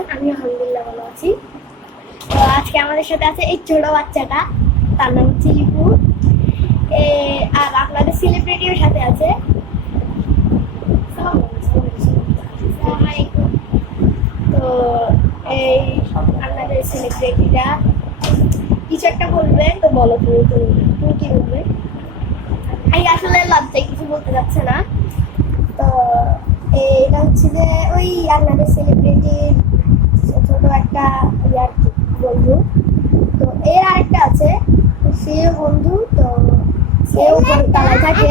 আছেন? আমি আলহামদুলিল্লাহ ভালো আছি। তো আজকে আমাদের সাথে আছে এই ছোট বাচ্চাটা, তার নাম হচ্ছে লিপু। আর আপনাদের সেলিব্রিটির সাথে আছে। আসসালামু আলাইকুম। তো এই আপনাদের সেলিব্রিটিটা কিছু একটা বলবে, তো বলো তুমি কি বলবে? আমি আসলে লজ্জায় কিছু বলতে যাচ্ছে না। তো এটা হচ্ছে যে ওই আপনাদের সেলিব্রিটির ছোট একটা ইয়ার বন্ধু। তো এর আরেকটা আছে, সেও বন্ধু। তো সেও তলায় থাকে।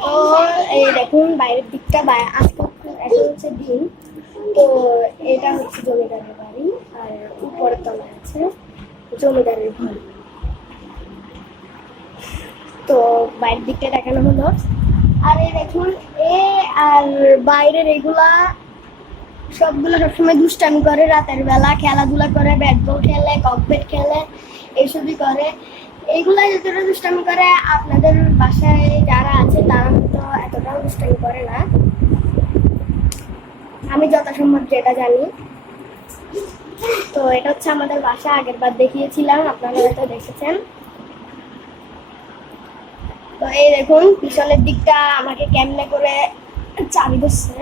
তো এই দেখুন বাইরের দিকটা, আজকে এখন হচ্ছে দিন। তো এটা হচ্ছে জমিদারের বাড়ি, আর উপরের তলায় আছে জমিদারের ঘর। তো বাইরের দিকটা দেখানো হলো। আর এই দেখুন আর বাইরের এগুলা সবগুলো সবসময় দুষ্টামি করে, রাতের বেলা খেলাধুলা করে, ব্যাট বল খেলে, ককবেট খেলে, এইসবই করে। এইগুলা যতটা দুষ্টামি করে, আপনাদের বাসায় যারা আছে তারা তো এতটাও দুষ্টামি করে না, আমি যথাসম্ভব যেটা জানি। তো এটা হচ্ছে আমাদের বাসা, আগের বার দেখিয়েছিলাম, আপনারা হয়তো দেখেছেন। তো এই দেখুন পিছনের দিকটা আমাকে কেমনে করে চাবি দিচ্ছে।